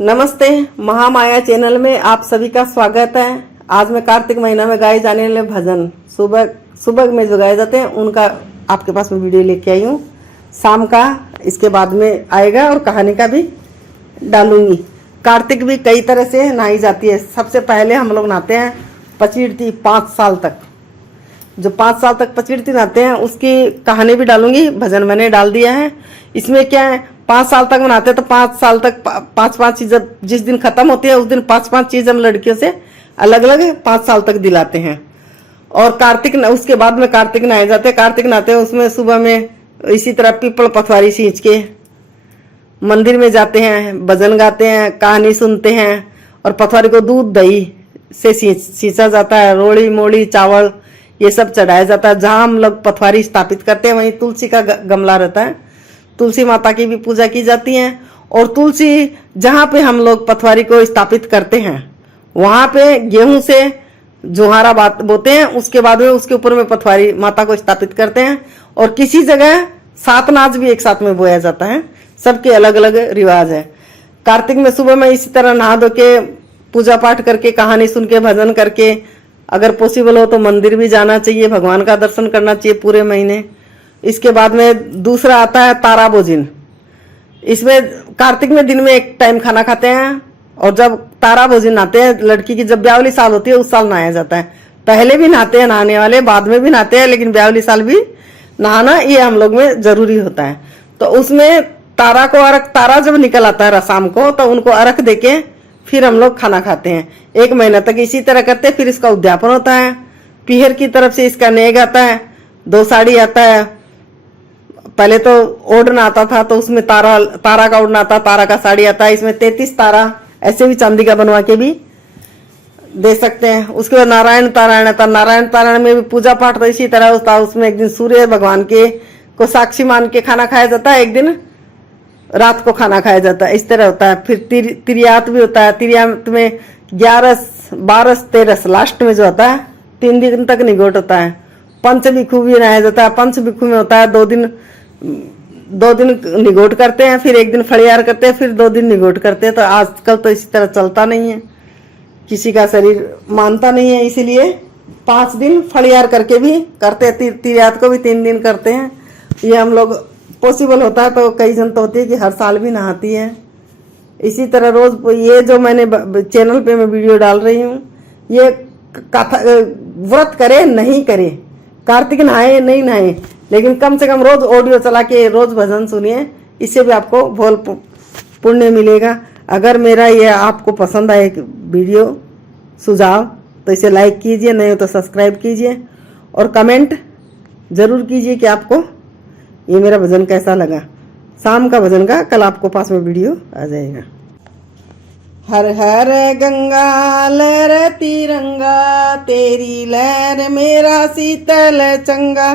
नमस्ते, महामाया चैनल में आप सभी का स्वागत है। आज मैं कार्तिक महीना में गाए जाने वाले भजन सुबह में जो गाए जाते हैं उनका आपके पास में वीडियो लेके आई हूँ। शाम का इसके बाद में आएगा और कहानी का भी डालूंगी। कार्तिक भी कई तरह से नहाई जाती है। सबसे पहले हम लोग नहाते हैं पचीड़ती 5 साल तक। जो 5 साल तक पचीड़ती नहाते हैं उसकी कहानी भी डालूंगी, भजन मैंने डाल दिया है। इसमें क्या है, 5 साल तक मनाते हैं तो 5 साल तक 5 चीज, जिस दिन खत्म होती है उस दिन 5 चीज हम लड़कियों से अलग अलग 5 साल तक दिलाते हैं। और कार्तिक उसके बाद में कार्तिक नहाए जाते हैं। कार्तिक नहाते हैं उसमें सुबह में इसी तरह पीपल पथवारी सींच के मंदिर में जाते हैं, भजन गाते हैं, कहानी सुनते हैं और पथवारी को दूध दही से सींचा जाता है। रोड़ी मोड़ी चावल ये सब चढ़ाया जाता है। जहां हम लोग पथवारी स्थापित करते हैं वहीं तुलसी का गमला रहता है। तुलसी माता की भी पूजा की जाती है। और तुलसी जहां पे हम लोग पथवारी को स्थापित करते हैं वहां पे गेहूं से जोहारा बोते हैं। उसके बाद में उसके ऊपर में पथवारी माता को स्थापित करते हैं। और किसी जगह 7 नाच भी एक साथ में बोया जाता है। सबके अलग अलग रिवाज है। कार्तिक में सुबह में इसी तरह नहा धो के पूजा पाठ करके कहानी सुन के भजन करके अगर पॉसिबल हो तो मंदिर भी जाना चाहिए, भगवान का दर्शन करना चाहिए पूरे महीने। इसके बाद में दूसरा आता है तारा भोजन। इसमें कार्तिक में दिन में एक टाइम खाना खाते हैं और जब तारा भोजन नहाते हैं, लड़की की जब ब्यावली साल होती है उस साल नहाया जाता है। पहले भी नहाते हैं नहाने वाले, बाद में भी नहाते हैं, लेकिन ब्यावली साल भी नहाना ये हम लोग में जरूरी होता है। तो उसमें तारा को अर्घ, तारा जब निकल आता है शाम को तो उनको अर्घ देके फिर हम लोग खाना खाते हैं। 1 महीना तक इसी तरह करते हैं। फिर इसका उद्यापन होता है, पीहर की तरफ से इसका नेग आता है, 2 साड़ी आता है। पहले तो ओढ़ना आता था तो उसमें तारा का ओढ़ना आता, तारा का साड़ी आता है। इसमें 33 तारा ऐसे भी चांदी का बनवा के भी दे सकते हैं। उसके बाद नारायण तारायण आता। नारायण तारायण में भी पूजा पाठ तो इसी तरह होता है। उसमें एक दिन सूर्य भगवान के को साक्षी मान के खाना खाया जाता है, एक दिन रात को खाना खाया जाता है। इस तरह होता है। फिर तिरियात भी होता है। तिरियात में 11, 12, 13 लास्ट में जो होता है 3 दिन तक निगोट होता है। पंच भिक्षु भी नहाया जाता है। पंच भिक्षु में होता है 2 दिन निगोट करते हैं, फिर 1 दिन फड़ियार करते हैं, फिर 2 दिन निगोट करते हैं। तो आजकल तो इसी तरह चलता नहीं है, किसी का शरीर मानता नहीं है, इसीलिए 5 दिन फड़ियार करके भी करते हैं। तिरियात को भी 3 दिन करते हैं। ये हम लोग पॉसिबल होता है। तो कई जन तो होती है कि हर साल भी नहाती है। इसी तरह रोज ये जो मैंने चैनल पे मैं वीडियो डाल रही हूँ, ये कथा व्रत करे नहीं करे, कार्तिक नहाए नहीं नहाए, लेकिन कम से कम रोज ऑडियो चला के रोज भजन सुनिए। इससे भी आपको बहुत पुण्य मिलेगा। अगर मेरा ये आपको पसंद आए वीडियो सुझाव तो इसे लाइक कीजिए, नहीं हो तो सब्सक्राइब कीजिए और कमेंट जरूर कीजिए कि आपको ये मेरा भजन कैसा लगा। शाम का भजन का कल आपको पास में वीडियो आ जाएगा। हर हर गंगा लहर तिरंगा, तेरी लहर मेरा शीतल चंगा।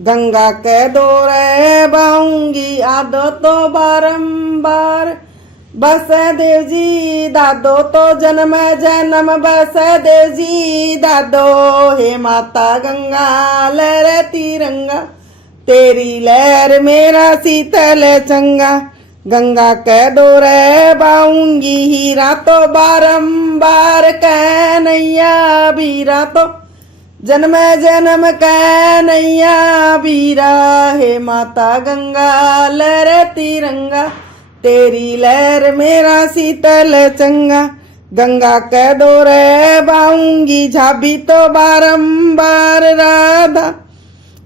गंगा के दौरे बाऊंगी आदो तो बारंबार। बस देव जी दादो तो जन्म जन्म, बस देव जी दादो। हे माता गंगा लहर तिरंगा, तेरी लहर मेरा शीतल चंगा। गंगा के दौरे बाऊंगी हीरा तो बारंबार। कन्हैया बीरा तो जन्म जन्म कन्हैया बीरा। हे माता गंगा लहर तिरंगा, तेरी लहर मेरा शीतल चंगा। गंगा के दौरे बाऊंगी झाबी तो बारंबार। राधा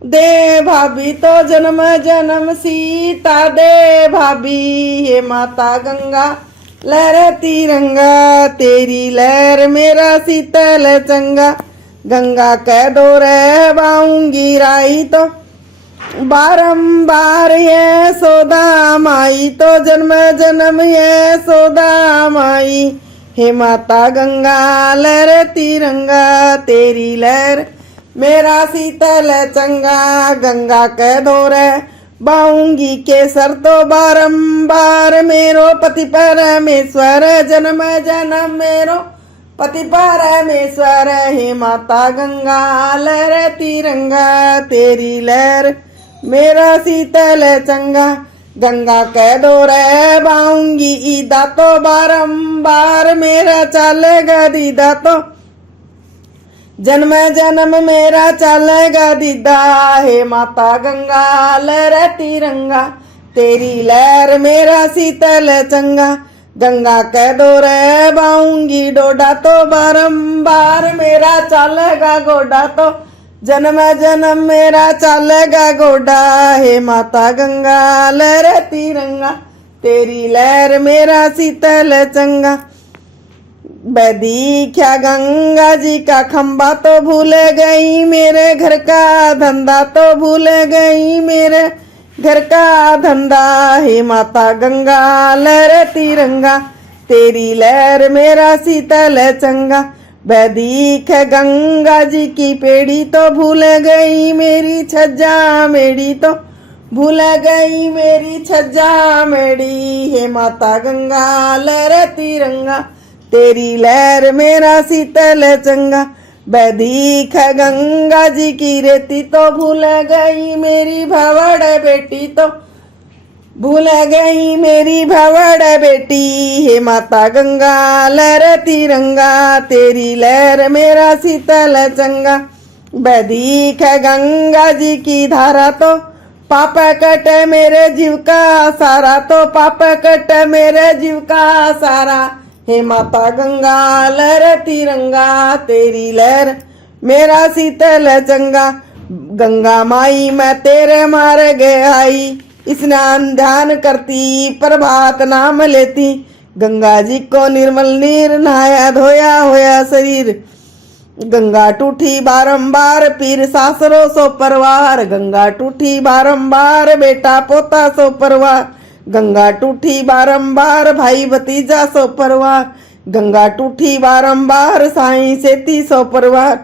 दे भाभी तो जन्म जन्म सीता दे भाभी। हे माता गंगा लहर तिरंगा, तेरी लहर मेरा शीतल चंगा। गंगा के दौरे बाऊंगी राई तो बारंबार। ये सोदा माई तो जन्म जन्म ये सोदा माई। हे माता गंगा लहर तिरंगा, तेरी लहर मेरा शीतल चंगा। गंगा के दौरे बाऊंगी केसर तो बारंबार। मेरो पति परमेश्वर जन्म जन्म मेरो पति परमेश्वर। हे माता गंगा लहर तिरंगा, तेरी लहर मेरा शीतल चंगा। गंगा कह दो रे बाऊंगी ईदा तो बारंबार मेरा चलेगा दीदा तो जन्म जन्म मेरा चलेगा दीदा। हे माता गंगा लहर तिरंगा तेरी लहर मेरा शीतल चंगा। गंगा कह दो रे बाऊंगी डोडा तो बारंबार मेरा चलेगा गोडा तो जन्म जन्म मेरा चलेगा गोडा। हे माता गंगा लहर तिरंगा तेरी लहर मेरा शीतल चंगा। बैदी क्या गंगा जी का खंबा तो भूल गई मेरे घर का धंधा तो भूल गई मेरे घर का धंधा। हे माता गंगा लहर तिरंगा तेरी लहर मेरा शीतल चंगा। बैदीख गंगा जी की पेड़ी तो भूल गई मेरी छज्जा मेड़ी तो भूल गई मेरी छज्जा मेड़ी। हे माता गंगा लहर तिरंगा तेरी लहर मेरा शीतल चंगा। बैदीख गंगा जी की रेती तो भूल गई मेरी भवड़ बेटी तो भूल गई मेरी भवड़ बेटी। हे माता गंगा लहर तिरंगा तेरी लहर मेरा शीतल चंगा। बैदीख गंगा जी की धारा तो पाप कट मेरे जीव का सारा तो पाप कट मेरे जीव का सारा। हे माता गंगा लहर तिरंगा तेरी लहर मेरा शीतल चंगा। गंगा माई मैं तेरे मार्गे आई स्नान ध्यान करती प्रभात नाम लेती। गंगा जी को निर्मल नीर नहाया धोया होया शरीर। गंगा टूठी बारंबार पीर सासरो सो परवार। गंगा टूठी बारंबार बेटा पोता सो परवार। गंगा टूठी बारंबार भाई भतीजा सो परवार। गंगा टूठी बारंबार साईं सेती सो परवार।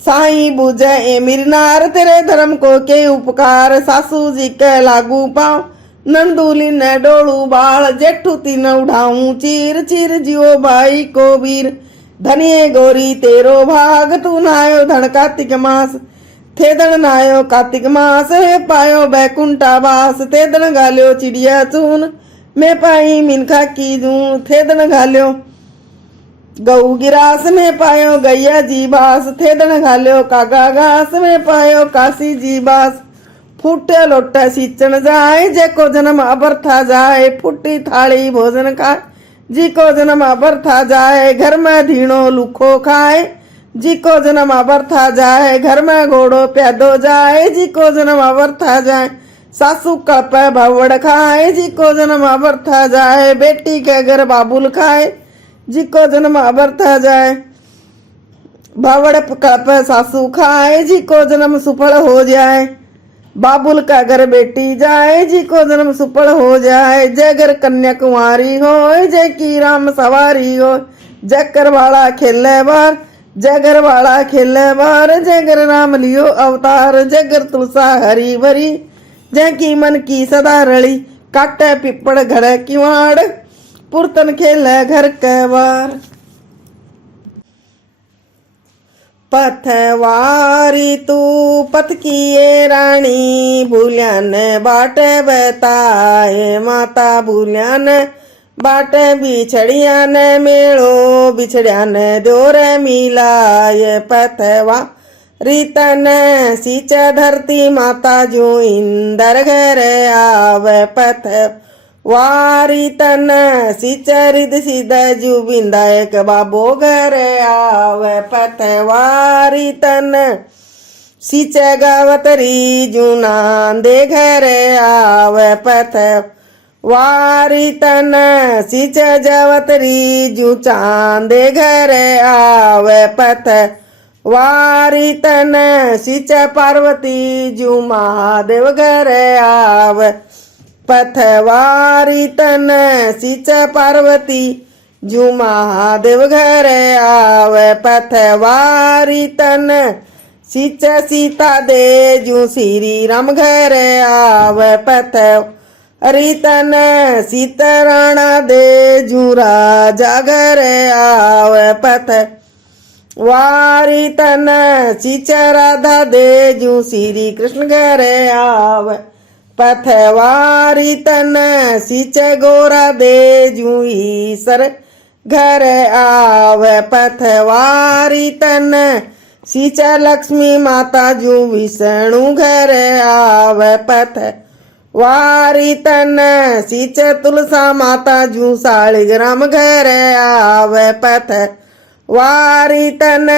साईं बुझे ए मिरनार तेरे धर्म को के उपकार। सासू जी के लागू पाँव नंदूली ने डोलू बाल जेठू तीन उठाऊं चीर चीर जियो भाई को वीर। धनिये गोरी तेरो भाग तू नायो धन कार्तिक मास थे दण नायो कार्तिक मास है पायो बैकुंठा बास। थे दण घाल्यो चिड़िया चून मैं पाई मिनखा की जून। थे दण घाल्यो गऊ गिरास में पायो गैया जी बास। थे दण घाल्यो कागा घास में पायो काशी जी बास। फूटे लोटे सींचन जाए जेको जन्म अबरथा जाए। फूटी थाली भोजन खाए जी को जन्म अबरथा जाए। घर में धीणो लुखो खाए जी को जन्म अबरथा जाए। घर में घोड़ो प्यादो जाए जी को जन्म अबरथा जाए। सासू कल्प भवड़ खाए जी को जन्म अबरथा जाए। बेटी के घर बाबुल खाए जी को जन्म अबरथा जाए। भवड़ कल्प सासू खाए जी को जन्म सुफल हो जाए। बाबुल का घर बेटी जाए जी को जन्म सुफल हो जाए। जय घर कन्या कुंवारी हो जय की राम सवारी हो। जय करवाड़ा खेले बार जय घर वाला खेले बार। जय घर राम लियो अवतार जय घर तुलसा हरी भरी। जय की मन की सदा रली काटे पिपड़ घर किवाड़ पुरतन खेले घर के बार। पथवारी तू पथ किए रानी भूल्यान बाट बताए। माता भूल्यान बाट बिछड़िया न मेड़ो बिछड़िया न द्योर मिलाय। पथवा रीतन सींच धरती माता जो इंदर घर आवे। पथ वारी तन सींच रिद सीध जू बिंदायक बाबो घर आवे। पथ वारी तन सींच गावतरी जू नांदे घर आवे। पथ वारी तन सींच जवतरी जू चांदे घर आवे। पथ वारी तन सींच पार्वती जू महादेव घर आवे। पथ वारी तन सींच पार्वती जू महादेव घर आवे। पथ वारी तन सींच सीता दे जू श्री राम घर आवे। पथ रितन सीतराणा दे जू राजा घर आवे। पथ वारी तन सींच राधा दे जू श्री कृष्ण घर आवे। पथवारी तन सींच गोरा दे जुई सर घर आवे पथवारी तन सींच लक्ष्मी माता जू विष्णु घर आवे पथवारी तन सींच तुलसा माता जू सालिग्राम घर आवे पथवारी तन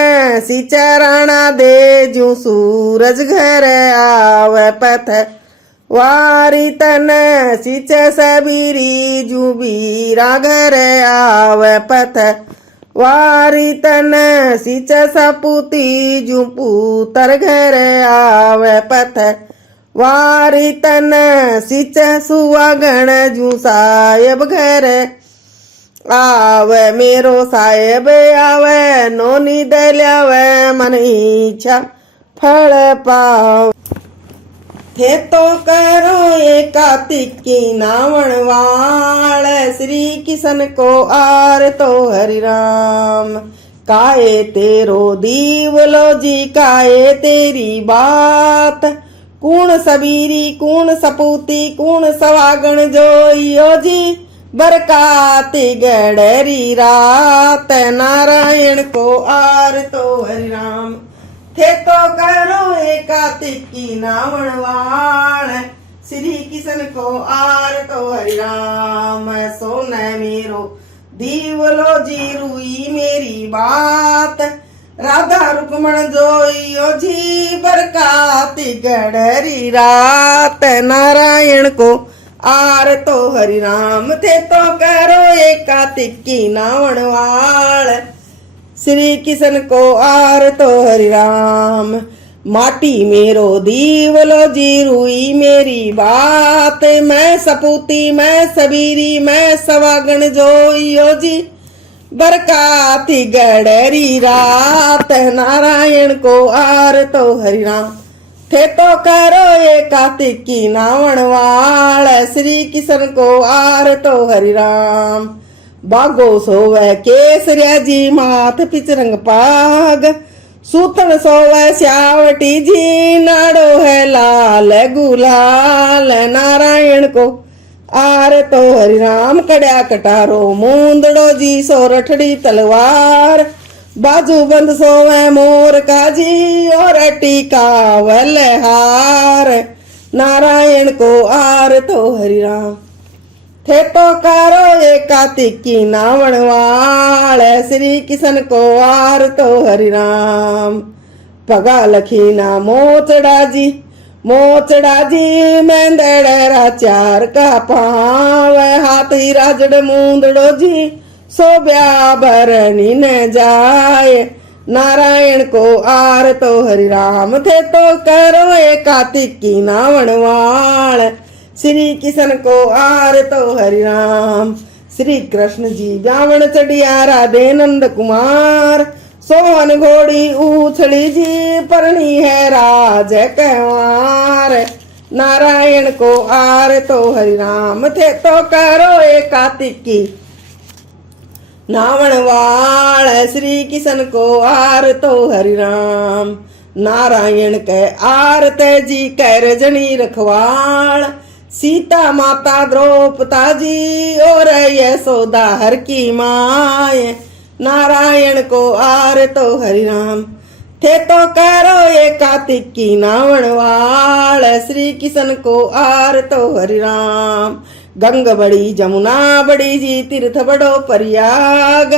सींच राणा दे जू सूरज घर आवे पथवारी तन सींच सबीरी जू बीरा घर आवे पथवारी तन सींच सपूती जू पुत्र घर आवे पथवारी तन सींच सुवागण जू साहेब घर आवे मेरो साहेब आवे नोनी दल्यावे मन इच्छा फल पाव थे तो करो एकातिक की नावण वाल श्री किशन को आर तो हरि राम काए तेरो दीवलो जी काए तेरी बात कूण सबीरी कूण सपूती कूण सवागण जोइयो जी बरकाती गडरी रात नारायण को आर तो हरि राम थे तो करो एकातिक की नावण वाण श्री किशन को आर तो हरि राम सोन मेरो दीवलो जी रुई मेरी बात राधा रुक्मण जोइयो जी बरकाती गडरी रात नारायण को आर तो हरि राम थे तो करो एकातिक की नावण वाण श्री किशन को आर तो हरि राम माटी मेरो दीवलो जी रुई मेरी बात मैं सपूती मैं सबीरी मैं सवागण जोइयो जी बरकाती गडरी रात नारायण को आर तो हरि राम थे तो करो एकातिक की नावण वाल श्री किशन को आर तो हरि राम बागो सोवे केसरिया जी माथ पिचरंग पाग सूथन सोवे श्यावटी जी नाड़ो है लाल गुलाल नारायण को आर तो हरि राम कड़िया कटारो मूंदड़ो जी सोरठड़ी तलवार बाजू बंद सोवे मोर का जी और टीका वलहार नारायण को आर तो हरि राम थे तो करो एकातिक की नावण वाल श्री किशन को आर तो हरि राम पगा लखीना मोचड़ा जी मेंदड़ा चार का पाव हाथी राजड़ मूंदड़ो जी सोब्या भरणी न जाए नारायण को आर तो हरि राम थे तो करो एकातिक की नावण वाल श्री किशन को आर तो हरि राम श्री कृष्ण जी ब्यावण चढ़िया राधे नंद कुमार सोहन घोड़ी उछड़ी जी परणी है राज कंवार नारायण को आर तो हरि राम थे तो करो एकातिक की नावण वाल श्री किशन को आर तो हरि राम नारायण के आर ते जी कर जनी रखवाल सीता माता द्रौपदा जी और यशोदा हर की माय नारायण को आर तो हरि राम थे तो करो एकातिक की नावण वाल श्री किशन को आर तो हरि राम गंग बड़ी जमुना बड़ी जी तीर्थ बड़ो प्रयाग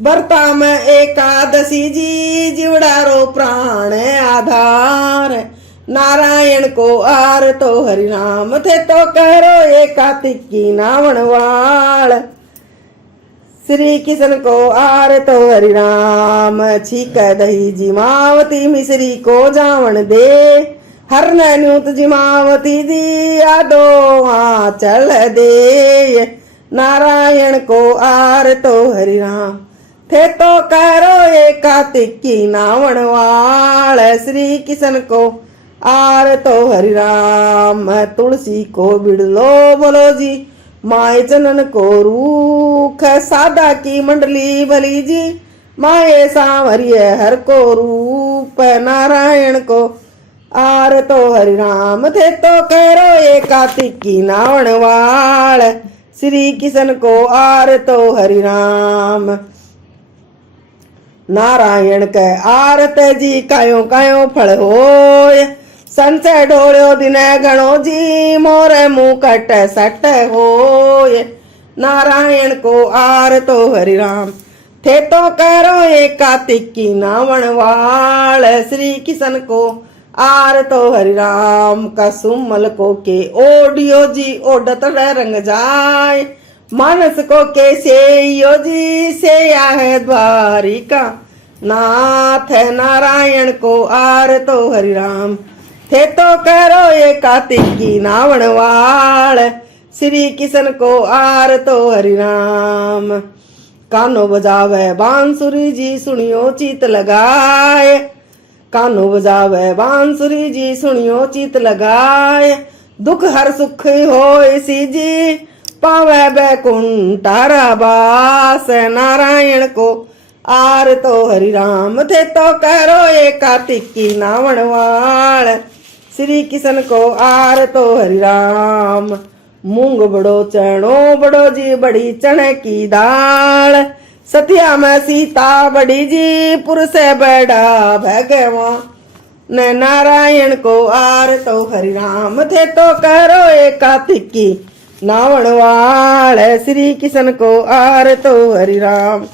बरता में एकादशी जी जीवड़ारो प्राण आधार नारायण को आर तो हरि राम थे तो करो एकातिक की नावण वाल श्री किशन को आर तो हरि राम छीक दही जिमावती मिश्री को जावण दे हर नूत जिमावती जी आदो चल दे नारायण को आर तो हरि राम थे तो करो एकातिक की नावण वाल श्री किशन को आर तो हरि राम तुलसी को बिड़लो बोलो जी माए जनन को रूख सादा की मंडली भली जी माए सांवरिय हर को रूप नारायण को आर तो हरि राम थे तो करो ये कार्तिक की नावण वाल श्री किशन को आर तो हरि राम नारायण के आरत जी कायो कायो फल होय संचय ढोल्यो दिन गणो जी मोर मुंह कट सट होय नारायण को आर तो हरि राम थे तो करो ये कार्तिक की नावण वाल श्री किशन को आर तो हरि राम का सुमल को के ओडियो जी ओडत रंग जाय मानस को के से यो जी से है द्वारिका नाथ नारायण को आर तो हरि राम थे तो करो ये कार्तिक की नावण वाल श्री किशन को आर तो हरि राम कानो बजावे बांसुरी जी सुनियो चित लगाए कानो बजावे बांसुरी जी सुनियो चित लगाए दुख हर सुख होय सी जी पावे बैकुंठारा बास नारायण को आर तो हरि राम थे तो करो ये कार्तिक की नावण वाल श्री किशन को आर तो हरि राम मूंग बड़ो चणो बड़ो जी बड़ी चने की दाल सतिया में सीता बड़ी जी पुरुष बड़ा भगवान नारायण को आर तो हरि राम थे तो करो ये कार्तिक की नावण वाल श्री किशन को आर तो हरि राम।